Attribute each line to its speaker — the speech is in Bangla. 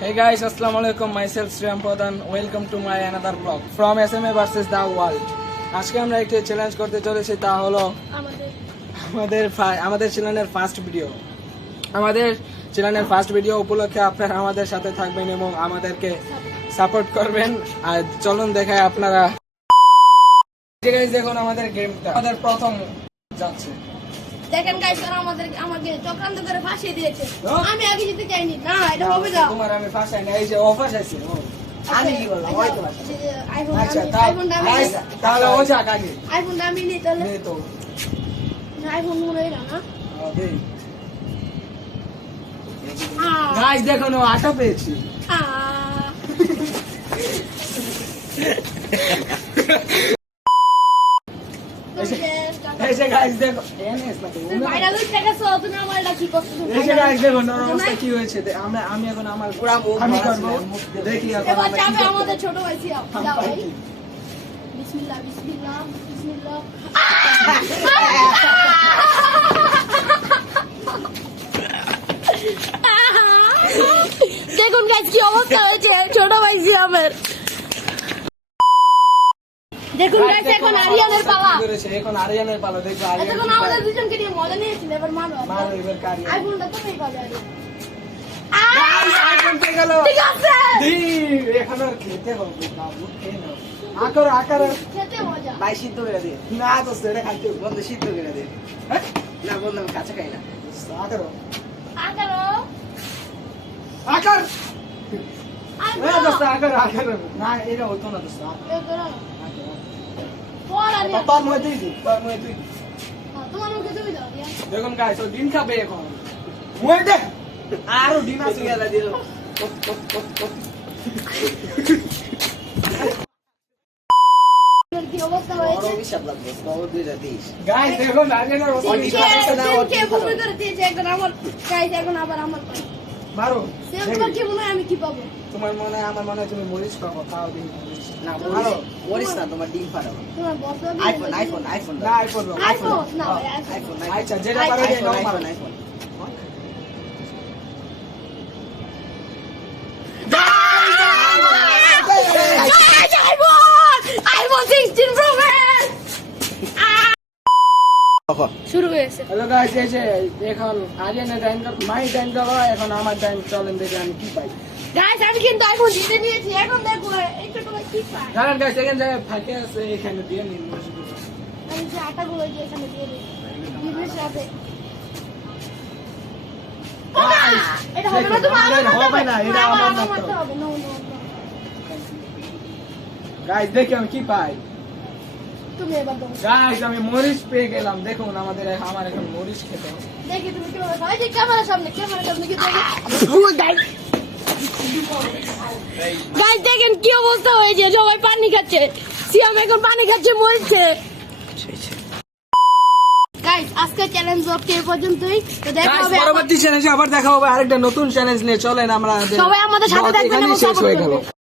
Speaker 1: Hey guys, Assalamu alaikum. Myself Sriram Pradhan. Welcome to my another vlog. From SMA versus the world. আজকে আমরা একটি চ্যালেঞ্জ করতে চলেছি তা হলো
Speaker 2: আমাদের।
Speaker 1: আমাদের চ্যানেলের ফার্স্ট ভিডিও আমাদের চ্যানেলের ফার্স্ট ভিডিও উপলক্ষে আপনারা আমাদের সাথে থাকবেন এবং আমাদেরকে সাপোর্ট করবেন। আর চলুন দেখায় আপনারা। দেখুন আমাদের গেমটা আমাদের প্রথম যাচ্ছে।
Speaker 2: দেখেন গাইস ওরা আমাদের আমাকে চক্রান্ত করে ফাঁসিয়ে দিয়েছে।
Speaker 1: হ্যাঁ?
Speaker 2: আমি আগে যেতে চাইনি। না এটা হবে না।
Speaker 1: তোমার আমি ফার্স্ট এই যে অফার আছে আমি কি বললাম? ওই
Speaker 2: আইফোন
Speaker 1: আচ্ছা
Speaker 2: আমি
Speaker 1: তা- আচ্ছা, তাহলে ও যাক আগে।
Speaker 2: নেই তাহলে।
Speaker 1: নে
Speaker 2: আইফোন মনে হয় না না?
Speaker 1: গাইস ও আটা পেয়েছি। এসে-
Speaker 2: তোমরা
Speaker 1: গাইস দেখো। এনএস না তো,
Speaker 2: তুমি বাইরে লুই টাকাছো আমার এটা কি করছ তুমি?
Speaker 1: এই যে গাইস দেখুন ওর অবস্থা কি হয়েছে? আমরা আমি এখন আমার পুরা মুখ আমি করব। দেখি এখন
Speaker 2: এবার যাবে আমাদের ছোট ভাই সিয়াও
Speaker 1: পারি।
Speaker 2: যাও ভাই। বিসমিল্লাহ বিসমিল্লাহ বিসমিল্লাহ। দেখুন গাইস কি অবস্থা হয়েছে ছোট ভাই সিয়ামের। দেখুন গাইস এখন আরিয়ানের পালা।
Speaker 1: এখন আরিয়ানের পালা দেখো আরিয়ান কি
Speaker 2: আমাদের দুজনকে নিয়ে মজা নিয়েছিল এবার মানো
Speaker 1: মারো এবার কারি
Speaker 2: আইফোনটা তুমি পাবে আরিয়ান
Speaker 1: গাইস আইফোন পেয়ে গেল।
Speaker 2: ঠিক আছে।
Speaker 1: দি এখন আর খেতে হবে বাবু খেয়ে নাও। আকার আকার।
Speaker 2: খেতে মজা।
Speaker 3: ভাই সিদ্ধ করে দে।
Speaker 1: না তো সেটা খাইতে।
Speaker 3: বন্ধু সিদ্ধ করে দে।
Speaker 1: হ্যাঁ?
Speaker 3: না বন্ধু আমি কাছে খাই না।
Speaker 1: আকার।
Speaker 2: আকারো।
Speaker 1: আকার!
Speaker 2: আকার।
Speaker 1: আকার না এটা হতো না দোস্ত আকার,
Speaker 2: এগুলো
Speaker 1: আকার।
Speaker 2: পর আরিয়ান
Speaker 1: তোর মধ্যে তুই দি, তোর মধ্যে তুই দি।
Speaker 2: হ্যাঁ, তোমার মুখে তুমি দাও
Speaker 1: দেখুন গাইস ও ডিম খাবে এখন। মুয়ে দে। আরও ডিম আছে
Speaker 3: গেলা দিল।
Speaker 1: গাইস
Speaker 2: তিনকে
Speaker 1: খারাপ।
Speaker 3: না, কি? খারাপ?
Speaker 2: করে দিয়েছে এখন আমার গাইস এখন আবার আমার মনে হয় আমি কি পাবো
Speaker 1: তোমার মনে হয় আমার মনে হয় তুমি মরিচ পাবো তাও দিন
Speaker 3: না
Speaker 2: মারো।
Speaker 3: মরিস মরিস না তোমার ডিম
Speaker 2: পারো
Speaker 3: আইফোন আইফোন আইফোন
Speaker 1: না আইফোন
Speaker 2: আইফোন
Speaker 1: আইফোন আচ্ছা যেটা পারো
Speaker 3: iPhone iPhone iPhone
Speaker 2: 16 pro max শুরু হয়েছে।
Speaker 1: হ্যালো গাইস এই যে এখন আরিয়ানের টাইম মাই টাইম গেল এখন আমার টাইম চলেন দেখে আমি কি পাই।
Speaker 2: গাইস আমি কিন্তু আইফোন জিতে নিয়েছি এখন দেখো এই ছোট কি
Speaker 1: জানেন গাইস এখানে জায়গায় ফাঁকে আছে এখানে দিয়ে নিন।
Speaker 2: আমি যে আটাগুলো যে এখানে দিয়ে দিই সাথে। এটা হবে না
Speaker 1: হবে না, এটা আমার হবে।
Speaker 2: হবে নো নো
Speaker 1: গাইস দেখি আমি কি পাই।
Speaker 2: তুমি এবার দাও
Speaker 1: গাইস আমি মরিচ পেয়ে গেলাম। দেখুন আমাদের আমার এখন মরিচ খেতে হবে।
Speaker 2: দেখি তুমি কি হবে ভাই ক্যামেরার সামনে ক্যামেরার সামনে কি দেখি। গাইস দেখেন কি অবস্থা হয়েছে। সবাই পানি খাচ্ছে। সিয়াম এখন পানি খাচ্ছে মরছে। গাইস আজকে চ্যালেঞ্জ এই পর্যন্তই? তো দেখা হবে
Speaker 1: পরবর্তী চ্যালেঞ্জে আবার দেখা হবে। আরেকটা নতুন চ্যালেঞ্জ নিয়ে চলেন আমরা।
Speaker 2: সবাই আমাদের সাথে থাকবেন এবং করবেন।